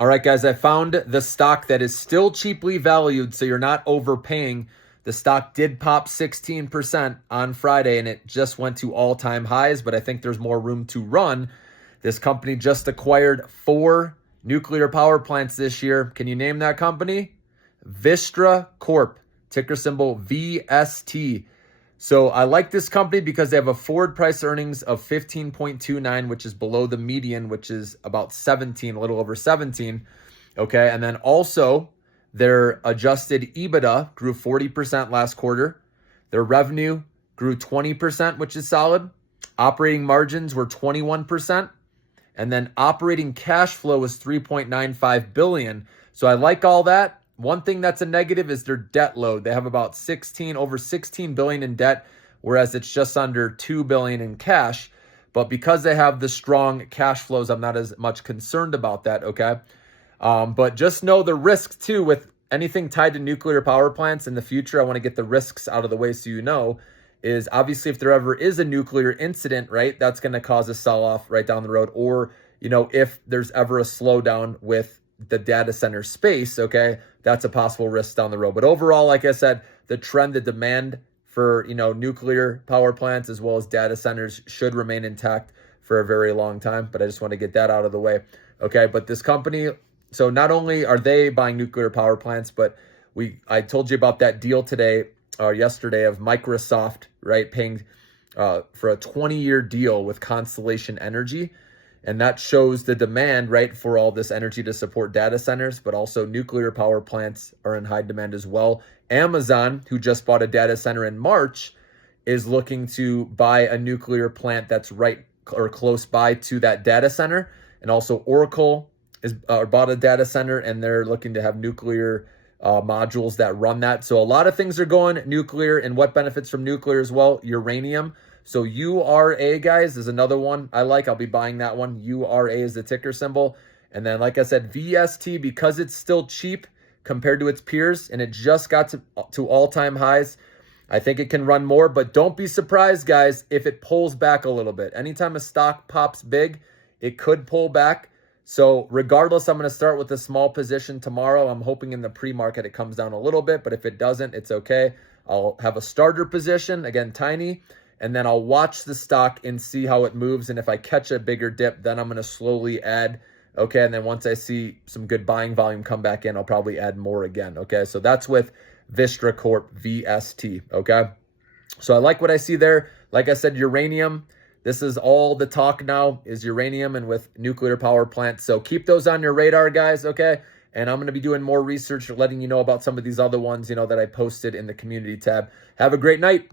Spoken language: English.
All right, guys, I found the stock that is still cheaply valued, so you're not overpaying. The stock did pop 16% on Friday, and it just went to all-time highs, but I think there's more room to run. This company just acquired 4 nuclear power plants this year. Can you name that company? Vistra Corp, ticker symbol VST. So I like this company because they have a forward price earnings of 15.29, which is below the median, which is about 17, a little over 17. Okay. And then also their adjusted EBITDA grew 40% last quarter. Their revenue grew 20%, which is solid. Operating margins were 21%. And then operating cash flow was 3.95 billion. So I like all that. One thing that's a negative is their debt load. They have about over 16 billion in debt, whereas it's just under 2 billion in cash. But because they have the strong cash flows, I'm not as much concerned about that, okay? But just know the risks too with anything tied to nuclear power plants in the future. I want to get the risks out of the way so you know, is obviously if there ever is a nuclear incident, right, that's going to cause a sell-off right down the road. Or, if there's ever a slowdown with the data center space, okay, that's a possible risk down the road. But overall, like I said, the trend, the demand for, nuclear power plants as well as data centers should remain intact for a very long time. But I just want to get that out of the way. Okay, but this company, so not only are they buying nuclear power plants, but I told you about that deal today or yesterday of Microsoft, right, paying for a 20-year deal with Constellation Energy. And that shows the demand, right, for all this energy to support data centers, but also nuclear power plants are in high demand as well. Amazon, who just bought a data center in March, is looking to buy a nuclear plant that's right or close by to that data center. And also Oracle is bought a data center, and they're looking to have nuclear modules that run that. So a lot of things are going nuclear, and what benefits from nuclear as well? Uranium. So URA, guys, is another one I like. I'll be buying that one. URA is the ticker symbol. And then, like I said, VST, because it's still cheap compared to its peers, and it just got to all-time highs, I think it can run more. But don't be surprised, guys, if it pulls back a little bit. Anytime a stock pops big, it could pull back. So regardless, I'm going to start with a small position tomorrow. I'm hoping in the pre-market it comes down a little bit, but if it doesn't, it's okay. I'll have a starter position, again, tiny, and then I'll watch the stock and see how it moves. And if I catch a bigger dip, then I'm going to slowly add. Okay. And then once I see some good buying volume come back in, I'll probably add more again. Okay. So that's with Vistra Corp, VST. Okay. So I like what I see there. Like I said, uranium, this is all the talk now is uranium and with nuclear power plants. So keep those on your radar, guys. Okay. And I'm going to be doing more research, letting you know about some of these other ones, that I posted in the community tab. Have a great night.